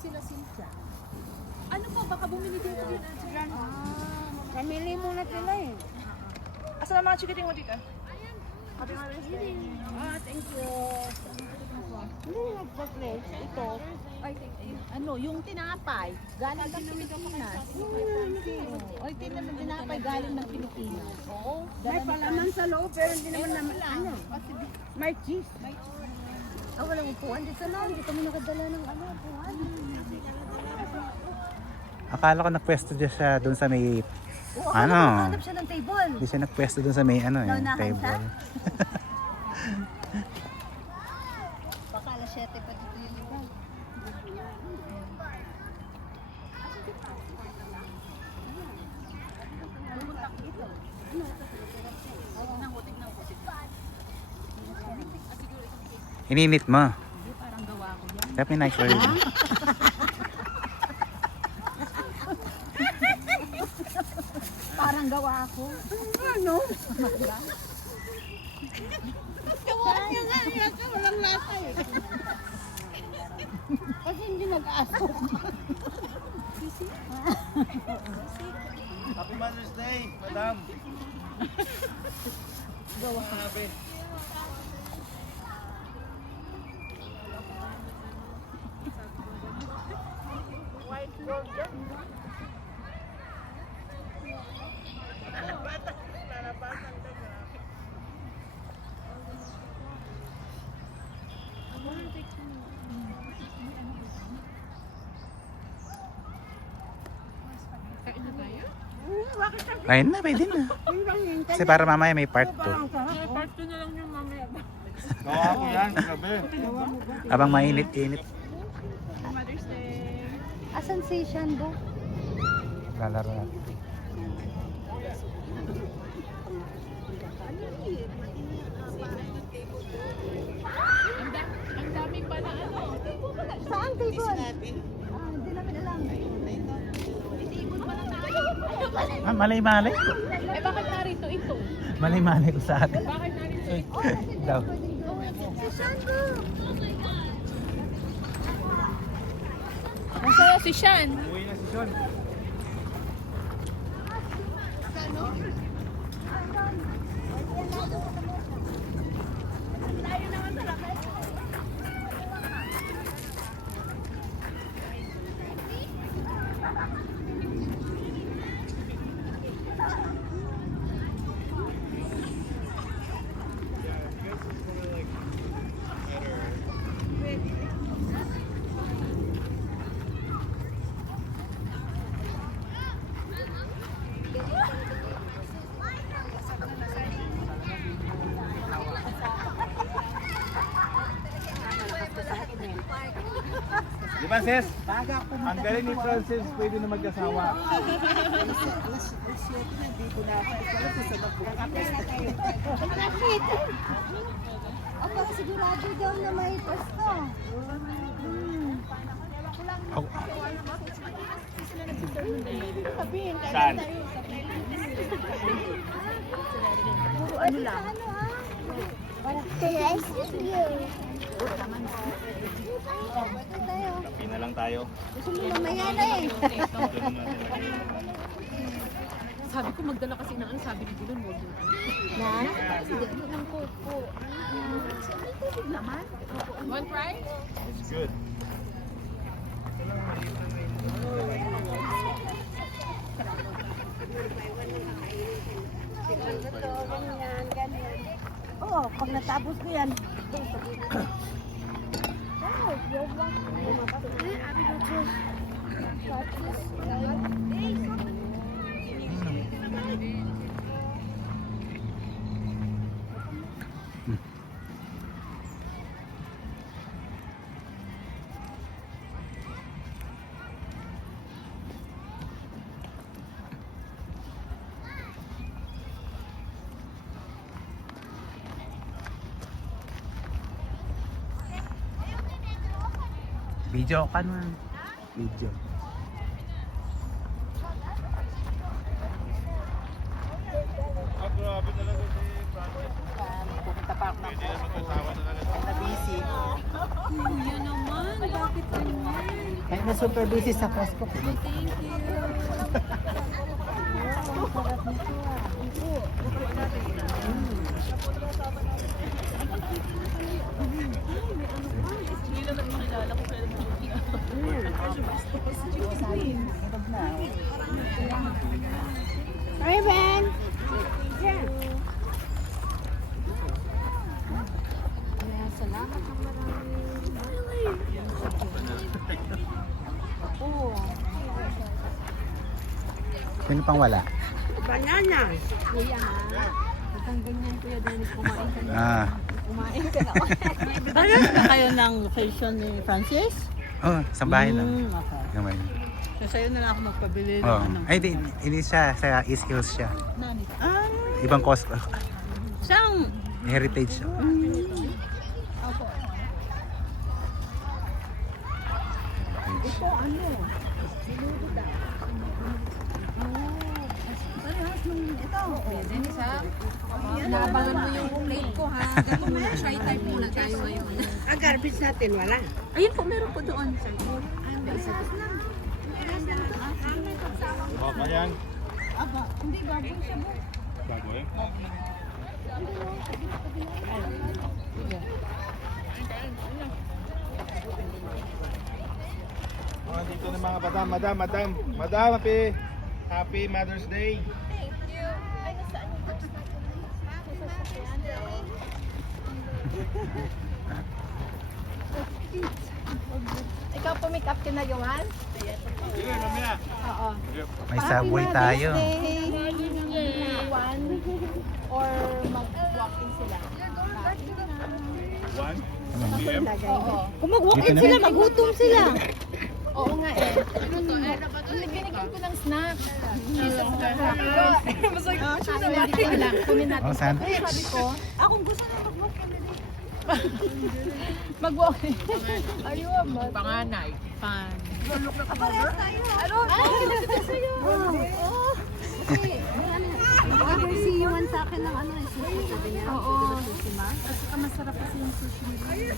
Sila Cynthia. Ano po, baka bumili dito yun sa Grand. Pamili muna sila eh. Asan ang mga chikiting mo dito? Happy Mother's Day. Thank you. Hindi nagpa-place. Ito. Ay, thank you. Ano, yung tinapay. Galing ng Pilipinas. Ay, tinapay galing ng Pilipinas. Oo. May palaman sa loob pero hindi naman naman ano. May cheese. Walang upuan dito na. Hindi kami nakadala ng ano, upuan. Akala ko nagpwesto dyan siya doon sa may ano? Hanap siya ng table. Hindi siya nagpwesto doon sa may ano eh, Naunahan table. siya? Baka alas 7 pa dito yung iba. Ininit mo. Parang gawa ko yan. Tapi nice word. Parang gawa ko. Ano? Gawa niya nga. Yaka, walang lasa eh. Kasi hindi nag-asok. Happy Mother's Day, Madam. Gawa ko. White gold dyan. Kain na tayo? Ayun na, pwede na. Kasi para mamaya may part 2. Part 2 na lang yung mamaya. Gawa ko yan, gabi. Habang mainit-init. Mother's Day. Asan si Shando? Lalaro natin. Ang dami pala ano. Saan table? Hindi namin alam. Ah, malay-malay. Eh bakit narito ito? Malay-malay ko sa atin. Bakit narito ito? Daw. Si Shando! Masaya si Shan. Uwi na si Sean. Di ba, sis? Ang galing ni Francis, pwede na mag-asawa. Ako sigurado daw na may pasto. Oh, Sabihin, Saan? puro ano lang. Parang nice to you. Kapi na lang tayo. Gusto mo mamaya na eh. Sabi ko magdala kasi ng ano, sabi ni Dylan, wag mo. Na? Hindi ng kuko. Naman? One fry? It's good. Oo, pag natapos ko yan. Oh, yung lang. Video ka na. Video. Pupunta pa ako ng na busy. Kuya naman, bakit ganyan? Kaya na super busy sa Costco. Thank you. Hey, Ben! Salamat ng marami. Sino pang wala? Banana! Kuya ha, huwag kang ganyan Kuya Dennis, kumain ka na. Ah. Kumain ka na. Parang na kayo ng location ni Francis? Oh, sa bahay lang. Okay. Naman. So, sa'yo na lang ako magpabili ng Oh. ano. Ay, hindi siya. Sa East Hills siya. Nani? Ah, Ibang Costco. saan? Heritage siya. Opo. Ito, ano? Sinudo daw. Parehas yung ito. Kuya Dennis ha, naabangan mo yung plate ko ha. Ganito muna, shy time muna tayo ngayon. Ah, garbage natin, wala. Ayun po, meron po doon. Baka yan. Aba, hindi garbage siya mo. Bago eh. Oh, dito na mga madam, happy Mother's Day. Ikaw po make up ka na, Johan? Sige, mamaya. Oo. May subway tayo. One or mag-walk-in sila? One. Ano? Oo. Kung mag-walk-in Dito na sila, ba? magutom sila. Oo nga eh. Binigyan ko ng snack. Kunin natin. Oh, sandwich. Sabi ko, Kung gusto na mag-walk-in, mag-walk-in. Ayun, panganay. Fan. Ano? sa'yo. Order si Yuan sa akin ng ano, sushi, sabi niya. Oo. At saka masarap kasi yung sushi nila.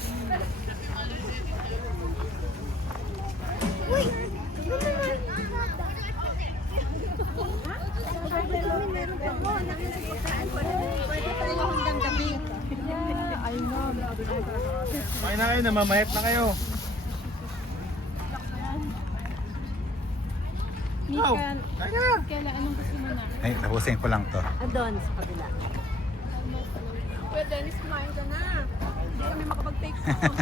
I know. Kumain na kayo, namamayat na kayo. Mikan, kailan anong gusto mo na? Ay, tapusin ko lang to. Doon sa kabila. Kuya Dennis, kumain ka na. Hindi kami makapag-take photo.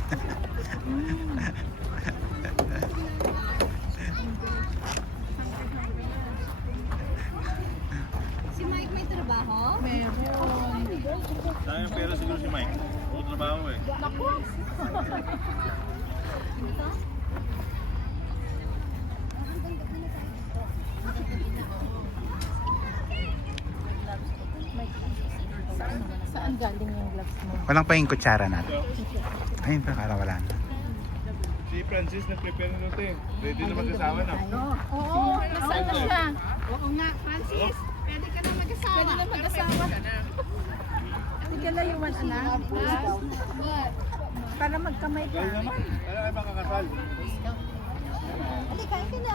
Si Mike may trabaho? Meron. Dahil yung pera siguro si Mike. Oo, trabaho eh. Naku! Saan galing yung gloves mo? Walang pa yung kutsara natin. Ayun pa, para wala na. Si Francis nag-prepare na ito eh. Ready na mag-asawa na. Oo, nasaan na siya? Oo nga, Francis. Pwede ka na mag-asawa. Pwede na mag-asawa. Hindi ka na Yuan, anak. Para magkamay ka. Kaya naman. Kaya kayo makakasal. Hindi, kain ka na.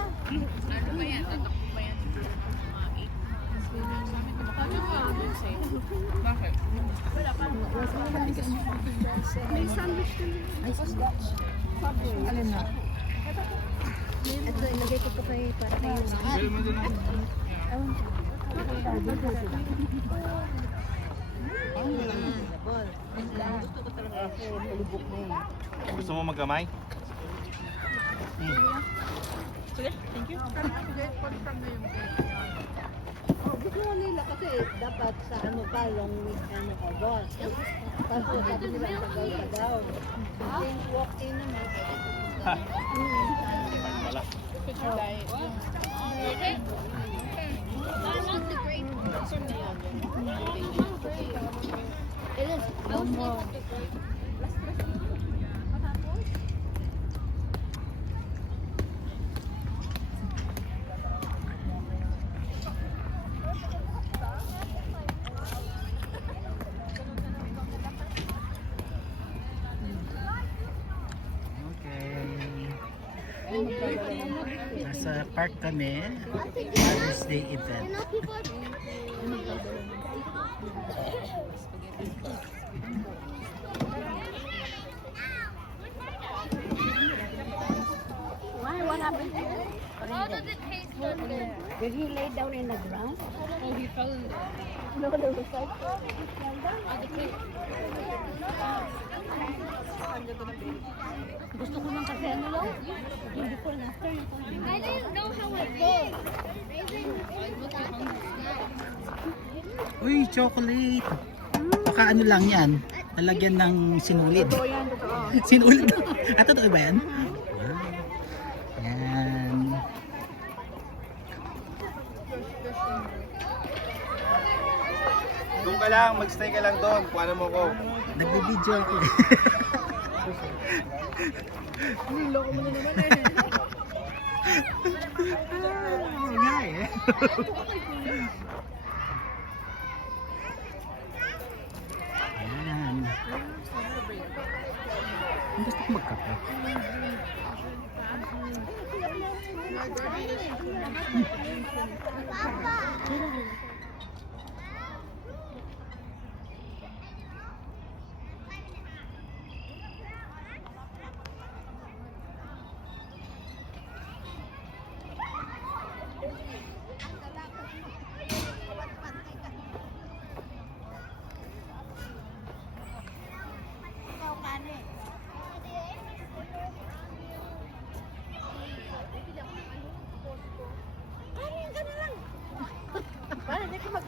May sandwich ka na. Alin na? Ito, ilagay ko po kayo para kayo. Pero mo doon. Gusto mo magkamay? Gusto mo nila kasi dapat sa ano pa, long weekend ako, boss. Kasi sabi nila tagaw-tagaw. Then walk-in naman. Wala. It is. Nasa park kami. Mother's Day event. Why? What happened? Did he lay down in the ground? Oh, he fell in there. No, there was like. Gusto ko lang kasi ano lang. Yung before and after. I didn't know how it goes. Uy, chocolate! Baka ano lang yan. Nalagyan ng sinulid. Sinulid? Ah, totoo ba yan? Wow. Yan. Doon ka lang, magstay ka lang doon. Kuha mo ko. Nagbe-video ako. Niloko mo na naman eh. Oo nga eh. Ayan. Gusto ko magkape.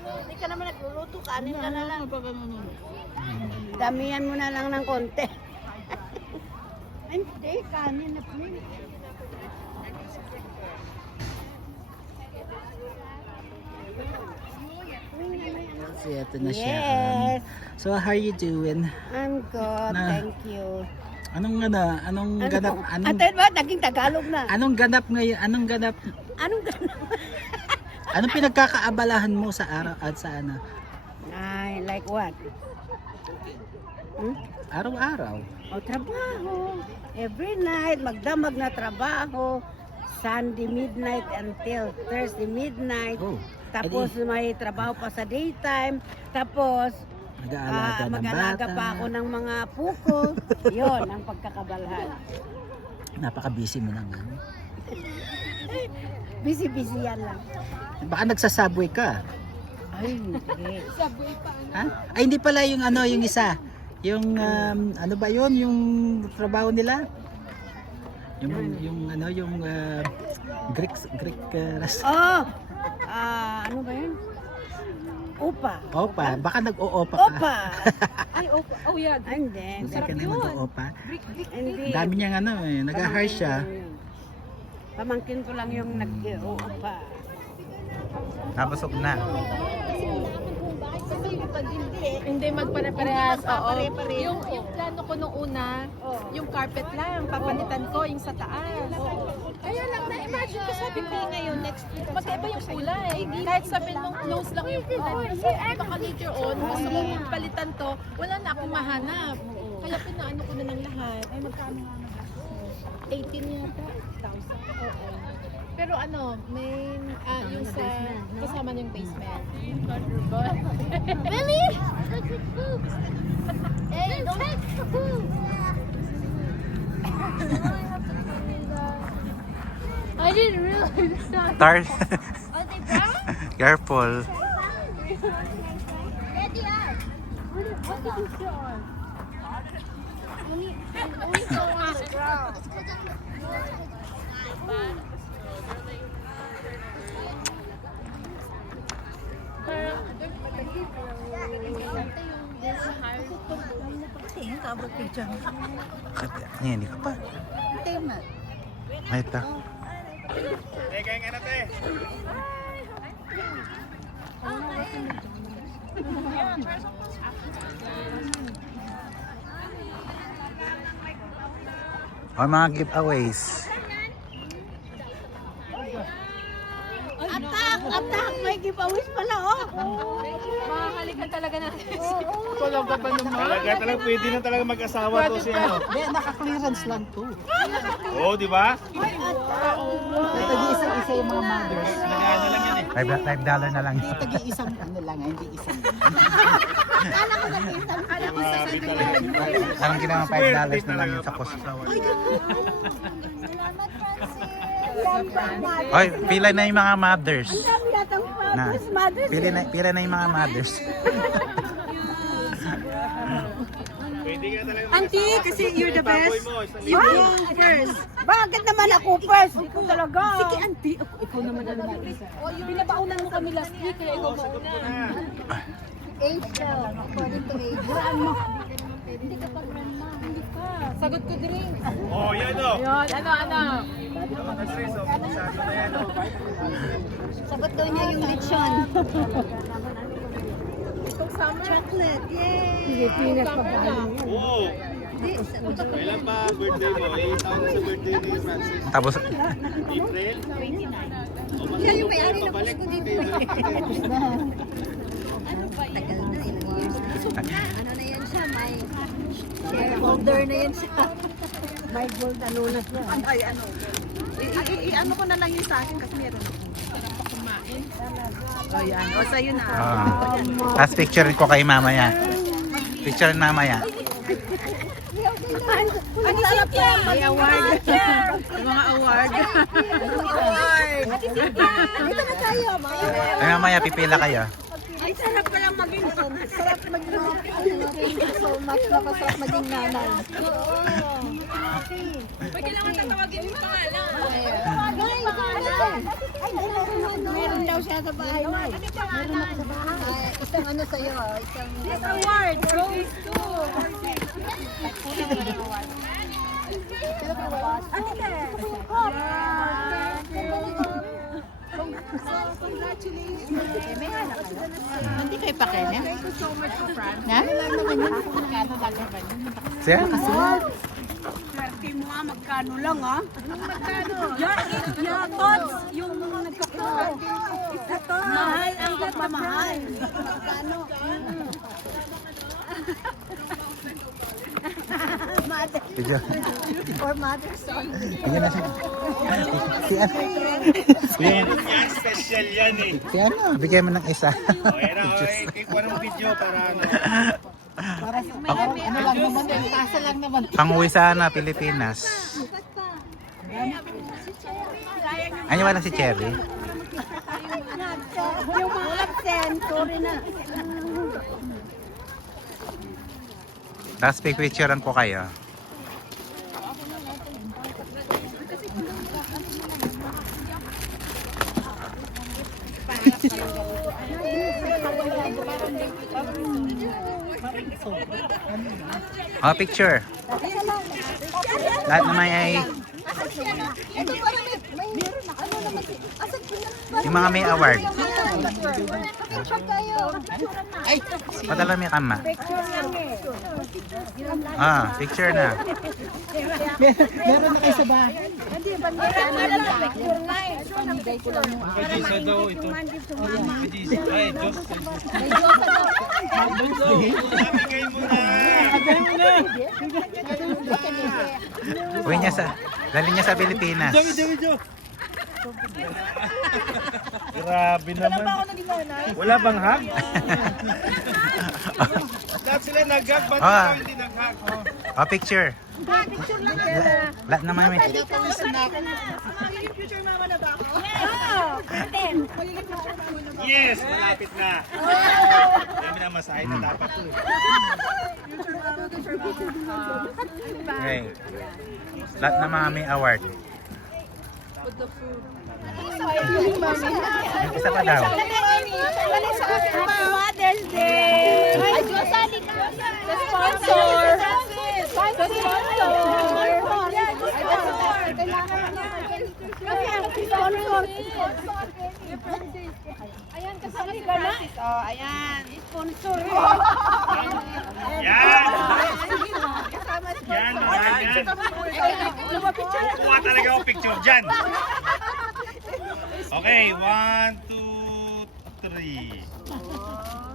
Hindi ka naman nagluluto, kanin ka na lang. Damihan mo na lang ng konti. Hindi, kanin na please. So, ito na siya. Yes. So, how are you doing? I'm good, thank you. Anong ganap? Ate ba, naging Tagalog na. Anong ganap ngayon? Anong ganap? Anong ganun? Anong pinagkakaabalahan mo sa araw at sa ano? Ay, like what? Araw-araw. O, trabaho. Every night, magdamag na trabaho. Sunday midnight until Thursday midnight. Oh. Tapos may trabaho pa sa daytime. Tapos Nag-aalaga ng mag-alaga bata. pa ako ng mga puko. Yon ang pagkakabalhan. Napaka-busy mo naman. Busy-busy yan lang. Baka nagsasubway ka. Ay, hindi. Subway pa. Ha? Ay, hindi pala yung ano, yung isa. Yung, ano ba yun? Yung trabaho nila? Yung ano, yung Greek restaurant. Oh! Ano ba yun? Upa. Opa. Baka nag-o-opa ka. Opa! Ay, opa. Oh yeah. Ay, hindi. Hindi Sarap ka na yun. mag-o-opa. Hindi. Ang dami niyang ano eh, nag-hire siya. Pamangkin ko lang yung nag-upa. Nabusog na. Hindi magpare-parehas. Oo. Yung plano ko nung una, yung carpet lang, papalitan ko yung sa taas. Kaya lang na-imagine ko sabi ko ngayon, next week, magkaiba yung kulay. Kahit sabi nung close lang yung kulay. Kasi baka later on, gusto ko palitan to, wala na akong mahanap. Kaya pinaano ko na ng lahat. Ay, magkano nga na 18 yata. 1,000. Oo. Pero ano, may yung sa kasama yung basement. Really? Look at poop. Hey, don't take the poop. I didn't realize that. Tar. Are they brown? Careful. Daddy, what did you sit on? Only go on the ground. Yan, hindi ka pa. Ay, ta. Teka, nga na te. O mga giveaways. Atak! Atak! May giveaways pala, oh! Makakalikan naman talaga natin. Talaga pwede na talaga mag-asawa to si ano. Hindi, naka-clearance lang to. Oo, di ba? Tag-iisang-isa yung mga mothers. Ano lang yan eh. $5 na lang. Hindi, tag-iisang ano lang, hindi isang. Grabe talaga. Parang ginawa $5 na lang yun sa cost. Oy, pila na yung mga mothers. Na, pila na yung mga mothers. Pwede ka talaga Auntie, kasi you're the best. Yung First. Bakit naman ako first? Ikaw talaga. Sige, auntie. Ikaw naman ang isa. Pinabaunan mo kami last week, kaya ikaw mauna. Age daw, according to age. Grandma. Hindi ka pa grandma. Hindi ka. Sagot ko drink. Oh, yan o. Yun, ano? Sagot daw niya yung lechon. Chocolate, yay! Pilipinas pa ba? Oo. Kailan ba birthday mo? Taon sa birthday ni Francis. Tapos, April? Yan yung may-ari ng pusko dito. Ano ba yan? Tagal na, ilang years na. Ano na yan siya? May shareholder na yan siya. May gold ano na siya. Ay, ano. I-ano ko na lang yun sa akin kasi meron ako. O yan. O sa'yo na. tapos picture ko kay mamaya. Picture mamaya. Ang sarap yan. May award. Yung mga award. Award. Dito na tayo. Ay, mamaya pipila kayo. Ay, sarap pa lang maging. Sarap maging. Thank you so much. Nakasarap maging nanay. Kailangan tatawagin yung pangalan. Meron daw siya sa bahay. Meron ako sa bahay. Isang ano sa'yo, isang... Award. Rose 2. Hindi kayo pa kanya? Na? Siya? Swerte mo ah, magkano lang ah? Magkano? Your thoughts, yung nagkakao. Ito, mahal ang pagmamahal. Magkano? Mother Video. or mother's son. Bigyan na siya. Si ano? Yan, special yan eh. Si ano? Bigyan mo ng isa. O, yan na. Okay, click mo ng video para ano. Ano lang naman, tasa lang naman. Panguwi sana, Pilipinas. Ano wala si Cherry? Yung mga absent, sorry na. Tapos picturean ko kayo. Oh, picture. Lahat naman ay yung mga may award. Ay, Padala mo yung kama. Ah, picture na. meron na kayo sa bahay. Pagisa daw ito. Pagisa. Ay, Diyos. Bigay mo na. Uwi niya sa, dali niya sa Pilipinas. Grabe naman. Wala bang hug? Lahat sila nag-hug, ba't Ah. ikaw hindi nag-hug? Oh. Oh, picture. Lahat naman may. Yes, malapit na. Dami na masahe na dapat to. Okay. Lahat na mga may award. Yung isa pa daw. Mother's Day! The sponsor! Ayan, kasama si Francis. Oh, ayan. Sponsor. Yan! Yan, mahal yan. Kuha talaga ako picture dyan. Okay, 1, 2, 3.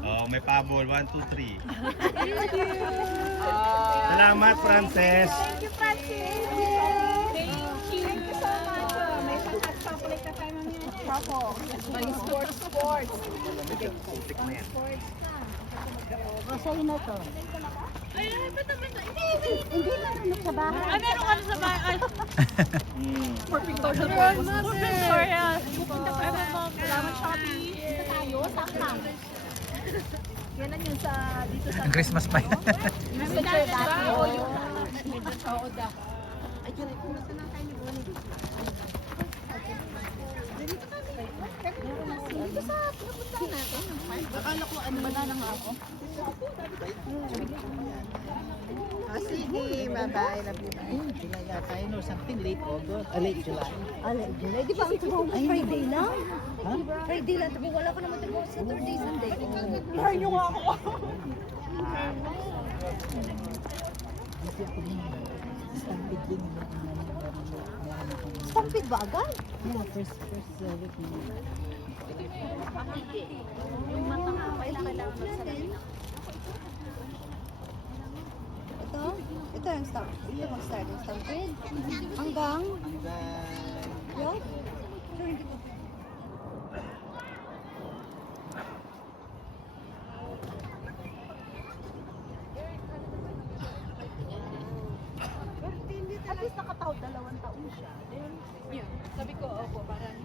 Oh, may pabol. 1, 2, 3. Salamat, Frances. Thank you, Francis. Thank you so much. May hot chocolate na tayo mamaya. Choco. May sports. Sa'yo na to. Ay, ba't naman na? Hindi na ano sa bahay. Ay, meron ka na sa bahay. Ay, for pictorial purposes. For pictorial. Ay, mama, salamat, Shopee. Dito tayo, sakta. Kailan yun sa dito sa Ang Christmas pa yan. Messenger dati. Oo, yung oo, da. Ay, yun. Kumusta na tayo ni Bonnie? Dito sa pinupuntahan natin. Akala ko ano ba na nga ako? Sige, bye-bye. Love you. July yata yun or something, late August, late July. July, di ba ang trabaho mo Friday lang? Ha? Friday lang, tapi wala ko naman trabaho Saturday, Sunday. Mahal nyo nga ako. Kasi ako din, stampede din. Stampede ba agad? Yeah, first week. Yung mata nga, kailangan magsalita. Ito yung stop. Ito yung start yung stampede. Hanggang? Yun? Sure, hindi ko. At least nakataon 2 taon siya. Yeah. Sabi ko, opo, parang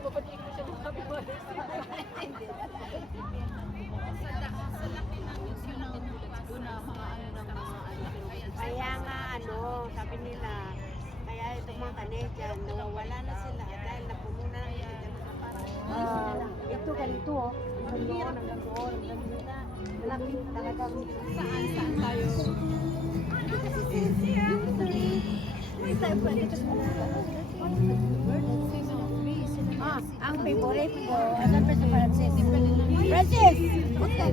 papatiin ko siya ng Happy Mother's Day. Sa laki ng museum ng Katulad, siguro na mga ano ng mga anak. Kaya nga sabi nila, kaya itong mga Canadian, nawawala na sila dahil napuno na lang sila dyan sa parang Ito ganito oh. Hanggang doon, hanggang doon, hanggang doon na. Malaki talagang Saan tayo? May time pa dito sa ang favorite ko, siyempre si Francis. Francis! Okay.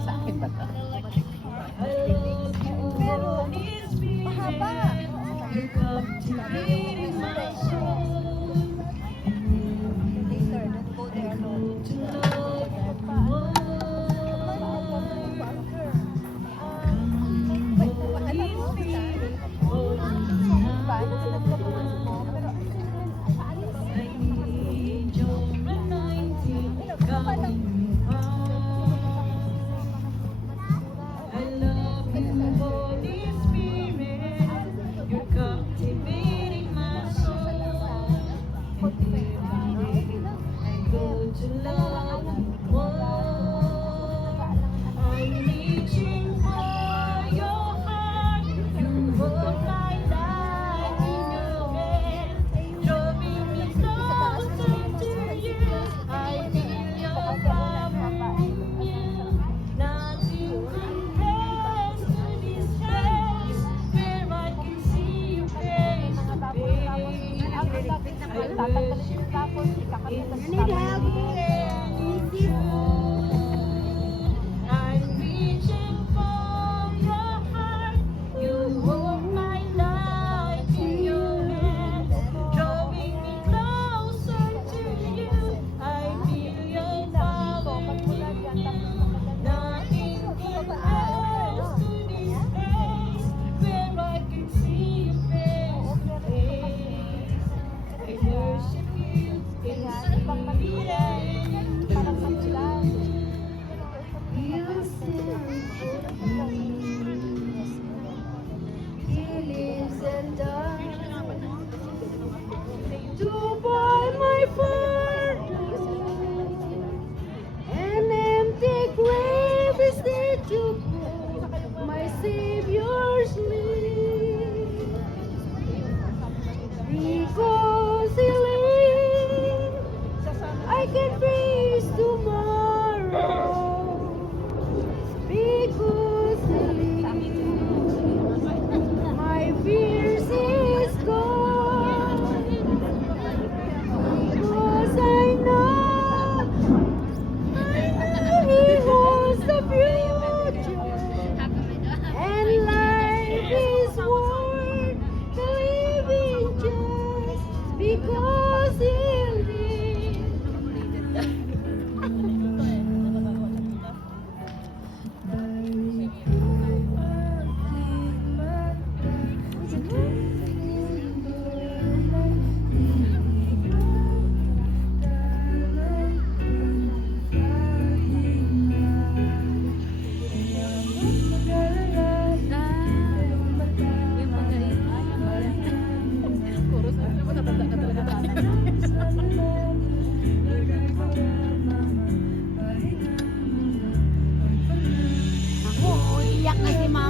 Sa akin ba ito? Pero, mahaba. Later, let's go there alone. You're captivating my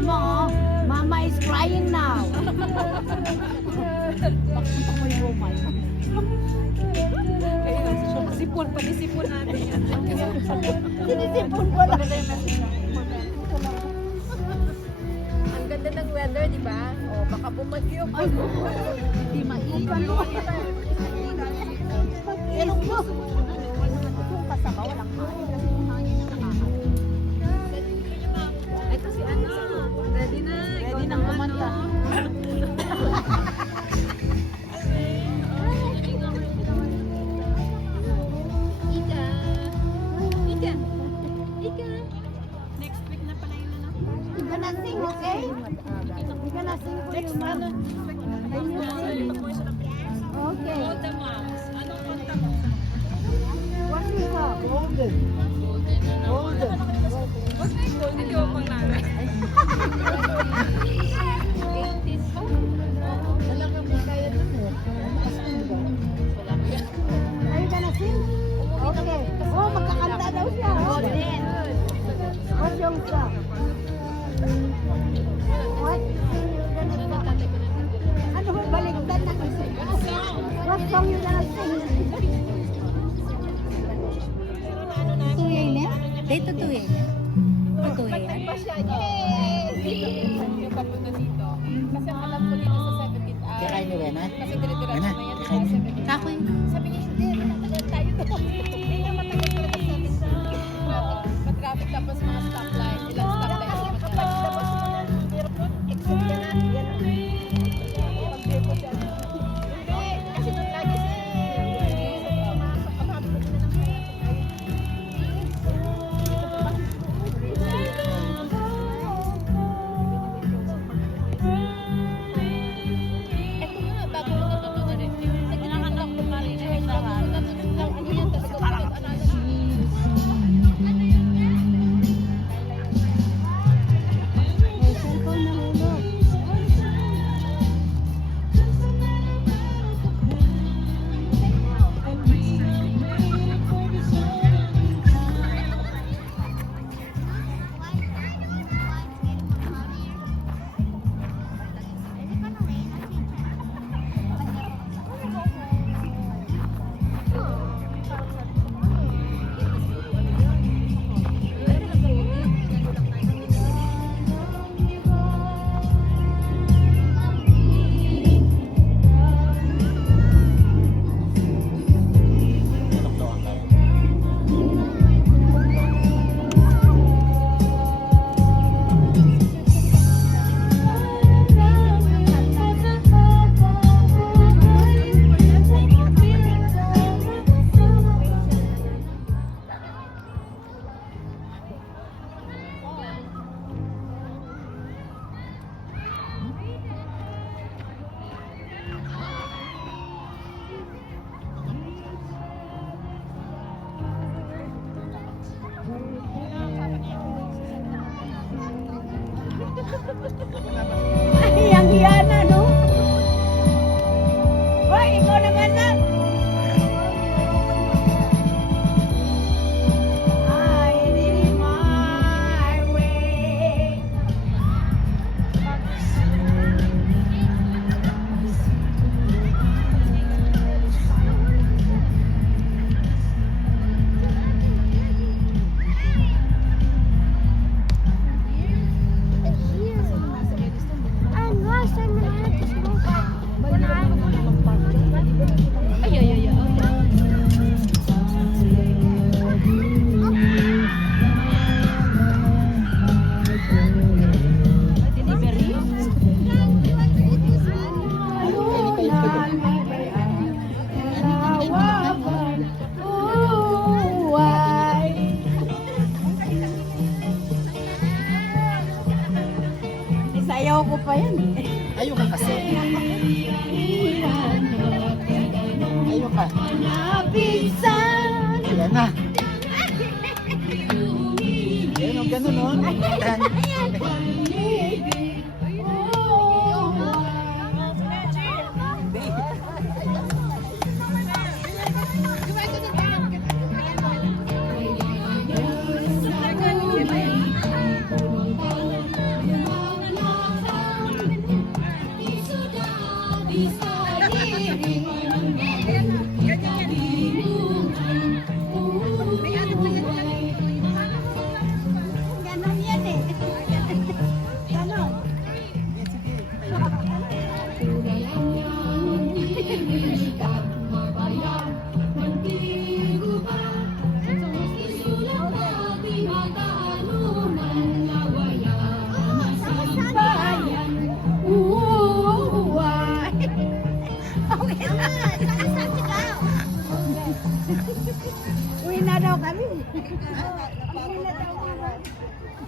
mama, oh. Mama is crying now. Pakita mo yung Roman. Sipon, pati sipon natin yan. Sinisipon ko lang. Ang ganda ng weather, di ba? O, baka bumagyo. Hindi mainit. Pero mo. Kung kasama, walang kain. Kasi yung hangin na nakakain. Ito si ano. Ready na. Ready nang kumanta. Ika. Ika. Ika. Next week na pala yun, ano? You gonna sing, okay? You gonna sing for your mama. Okay. What do you have? Golden. Golden. Are you gonna sing? Okay. Oh, magkakanta daw siya. Golden. What's your song? What sing you gonna sing? Ano ba baliktad na kasi? What song you gonna sing? Tutuloy na? Dahil tutuloy na. Tutuloy. Pa siya. Yay! Yung papunta dito. Kasi ang alam ko dito sa 17th hour. Kakain ni Rena? Kasi dire-diretso Rena, na yan. kakain niyo. 17th Kako yun. Sabi niya, hindi, matagal tayo doon. Hindi na matagal talaga sa atin. Traffic tapos mga stoplight. Ilang stoplight. Kasi kapag tapos mo na, airport, exit ka na. Yan ang pag-depot yan. Hindi, kasi doon lagi si kamahapon na ng Ito nga, bago ko natuto na rin. Nagkakanak ko mali na yung sarap. Natuto lang, ano yan, talaga. May cellphone na hulog. Ay, ang hiya na, no? Hoy, ikaw naman na. I did it my way. And last time when I had to smoke, Ay, ay, ay, ay. Isayaw ko pa yan. Ayaw ka kasi. Ayaw ka. Napinsan. Yan na. Yan o, ganun o. Yan.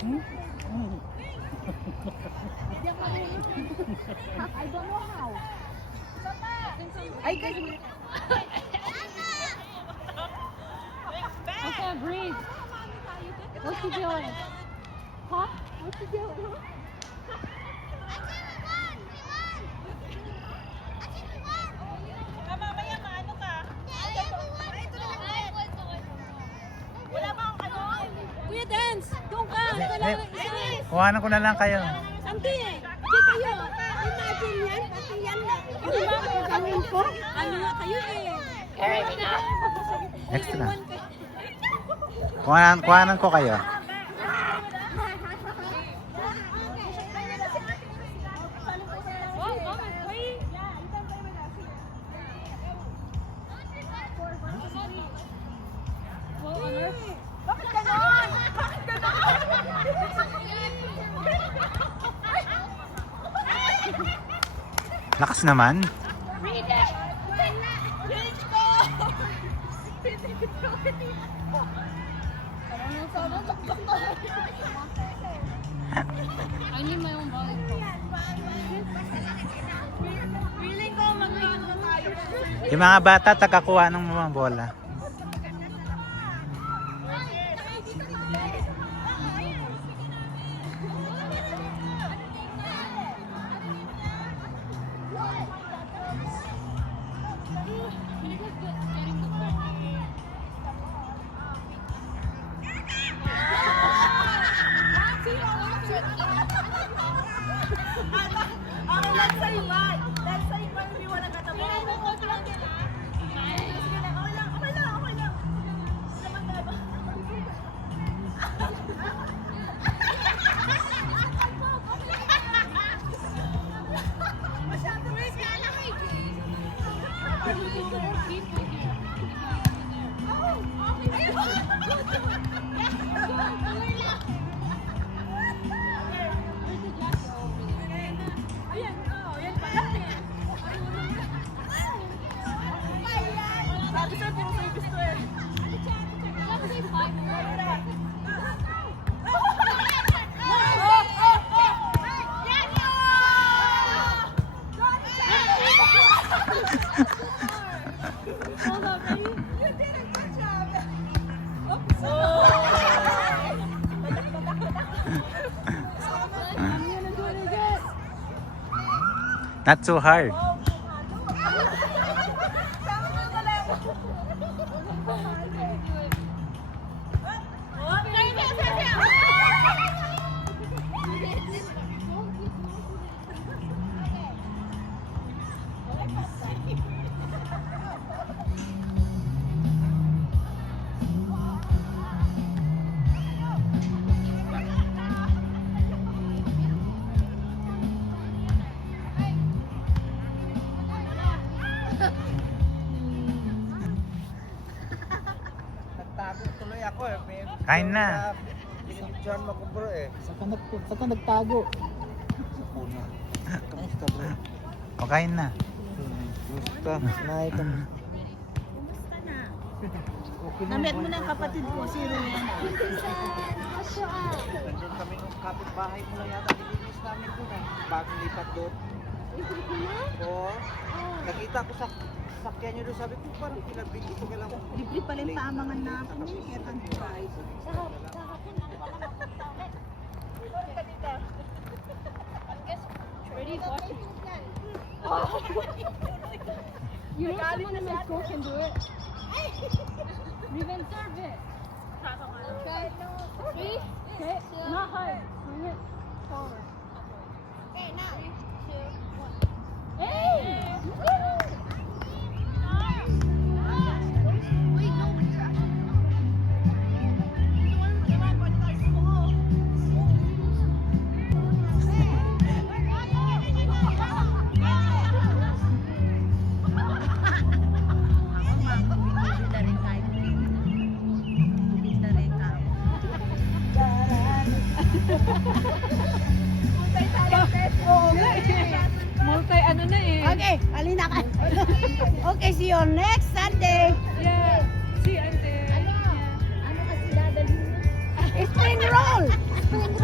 I don't know how. Ay, kasi... Okay, breathe. What's he doing? Huh? What's he doing? Kuya Dance! Doon ka! Kuhanan ko na lang kayo. Santi! Di kayo! Imagine yan! Pati yan na! Ano po? Ano nga kayo eh? Extra. Kuhanan ko kayo. Bakit ganon? Bakit ganon? Lakas naman. I need my own volleyball. Yung mga bata takakuha ng mga bola. Not too hard. Nagtago tuloy ako eh. Kain na. Pinipicturean mo ko bro eh. Saka nagtago. Kamusta bro? O kain na. Kamusta? Naay ka. Namit mo na ang kapatid ko, si Ruyan. Nandun kami nung kapitbahay mo lang yata. Dilinis namin doon eh. Bagong lipat doon. Oo. Nakita ko sa sakyan nyo doon. Sabi ko parang pinabili ko lang. Libre pala yung paamangan na ako. Kaya tanto guys. Ready? Watch it. You know someone in my school can do it? Riven, serve it. Okay. Three. Okay. Not hard. Bring it forward. Okay, now. 3, 2, 1. Hey! Woo! Wait, no, but you're actually multi ano na eh. Okay, alina ka. Okay, see you next Sunday. Yeah. See, I'm there. Ano kasi dadalhin mo? Spring roll! Spring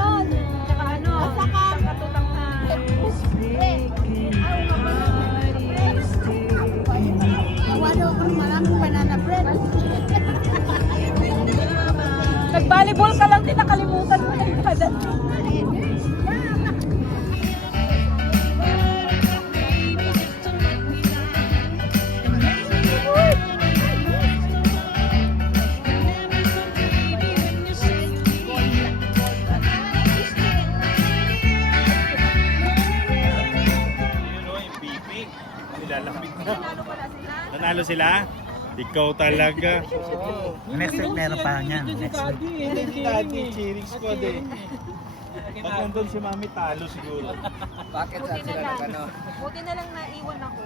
Nag-volleyball ka lang din, nakalimutan mo na yung padating. Yun o, yung pipi. Nilalapit na. Nanalo sila? Ikaw talaga. Next week meron pa niyan. Next week. Hindi si Daddy, cheering squad eh. Pag nandun si Mami, talo siguro. Bakit saan sila nag ano? Buti na lang naiwan ako.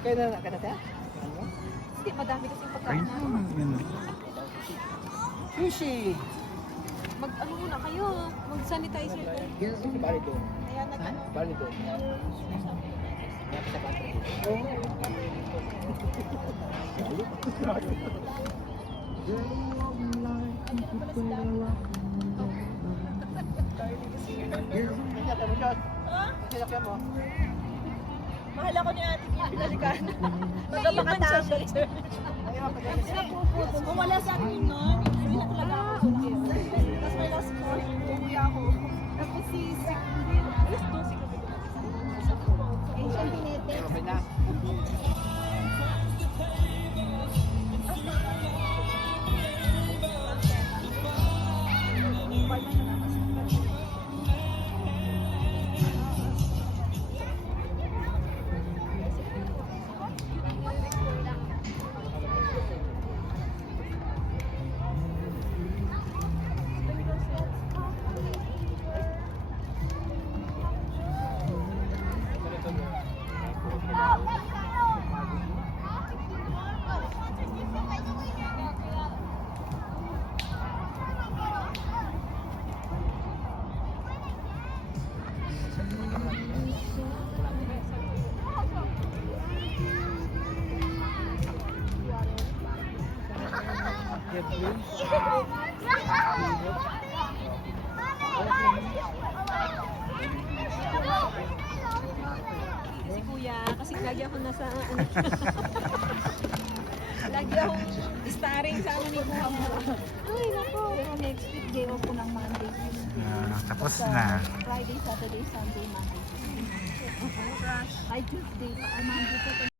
Kaya na siya? Hindi, madami kasing Ayun, pagkain. yun. Sushi! Mag-ano muna kayo, mag-sanitizer kayo. Yes, bali doon. Kaya nag-ano. Bali doon. Mahal ako ni ate niya, pinalikan. Baga makatambal. Kung wala sa akin nun, hindi na talaga ako. Tapos may last call, umuwi ako. Tapos si alas 12 kami Asian Pinete. Okay na. Si Kuya, kasi lagi ako nasa, ano, lagi akong starring sa ano ni Kuya mo. Ay, nako. Pero next week, day off ko ng Monday. Tapos na. Friday, Saturday, Sunday, Monday. Ay, Tuesday pa. Monday pa.